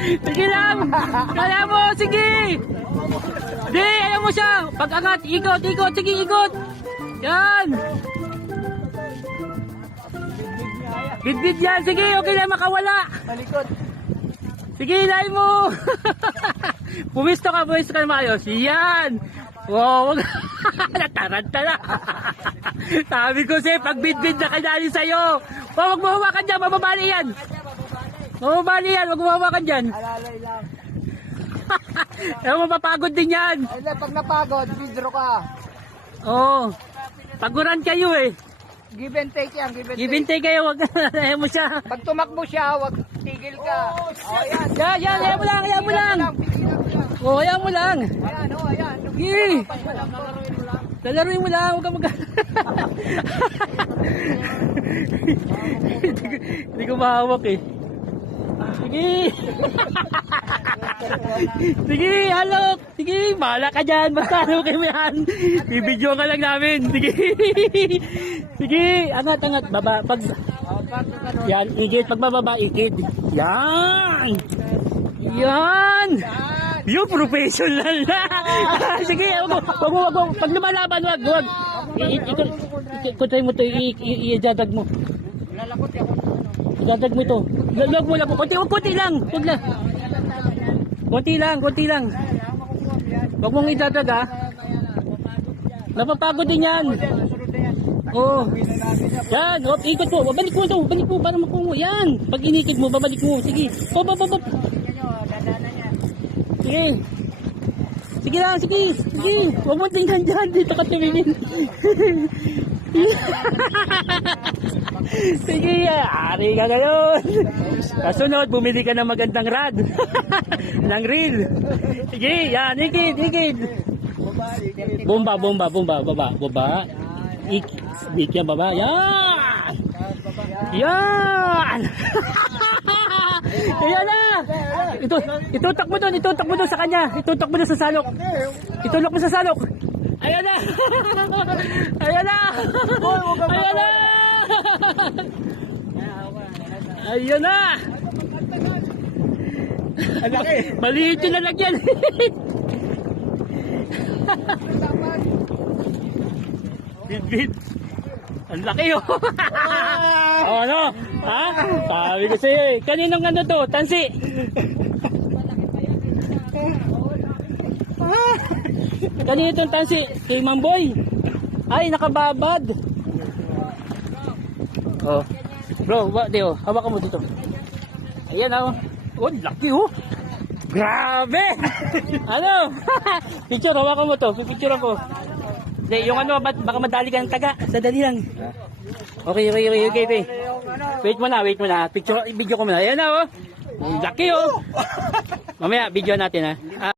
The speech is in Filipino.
Sige lang. Kaya mo, sige. Di, ayaw mo siya. Pag-angat, ikot, ikot, sige, ikot. Yan. Bidbid yan, sige, okay lang makawala. Malikot. Sige, ilahin mo. Pumisto ka na maayos. Yan. Wow, nataranta na. Sabi ko sa'yo, pag bidbid na kanali sa'yo. Huwag mo hawakan dyan, mababali yan. Mababali yan, huwag mo hawakan dyan. Alalay lang. Ewan, mapapagod din yan. Ay, pag napagod, withdraw ka. Oo. Paguran kayo eh. Give and take yan, give and take. Give and take kayo, huwag ayaw mo siya. Pag tumakbo siya, wag tigil ka. Oh, yan. Yan, ayaw mo lang, ayaw mo lang. Pigilan mo lang. Oo, ayaw mo lang. Ayan, oh, ayan. Sige. Lalaruin mo lang. Lalaruin mo lang, huwag ka Hindi ko mahawak eh. Sige. Sige, halok. Sige, bahala ka dyan. Basta halok mo yan. Bibidyo ka lang namin. Sige. Sige, angat, angat. Baba, pag... Yan, igit. Pag mababa, igit. Yan. Yan. Yung professional na. Sige, wag mo. Pag lumalaban, wag. Ikutay mo ito, i-jadag mo. Lalakot ako. Idadag mo ito. Lag mo lang. Kunti lang. Huwag na. Kunti lang. Huwag mong idadag ha. Napapagod din yan. Oo. Yan. Ikot mo. Babalik mo ito. Babalik mo para mapungo. Yan. Pag inikid mo, babalik mo. Sige. Baba. Sige. Sige lang. Sige. Huwag mo tingnan dyan. Dito ka tumingin. Sige, ari ka ngayon. Kasunod, bumili ka ng magandang rad. Ng reel. Sige, yan, ikid. Bomba, baba. Ik yan, baba. Yan! Ayan na! Itutok mo doon sa kanya. Itutok mo doon sa salok. Itulok mo sa salok. Ayan na! Ayan na! Ayan na! Ang laki. Maliit yung lalagyan. Bit. Ang laki oh. O ano? Ha? Sabi ko sa'yo eh. Kaninong ano to? Tansi. Kanino itong tansi? Kay Mamboy. Ay, nakababad. Oh. Bro, Deo, hawakan mo dito. Ayan oh. Oh, laki oh. Grabe! Ano? Picture, hawakan mo to. Pipicture ako. Hindi, yung ano, baka madali ka ng taga. Sadali lang. Okay. Wait mo na. Picture, video ko muna. Ayan na oh. Laki oh. Mamaya, video natin ha.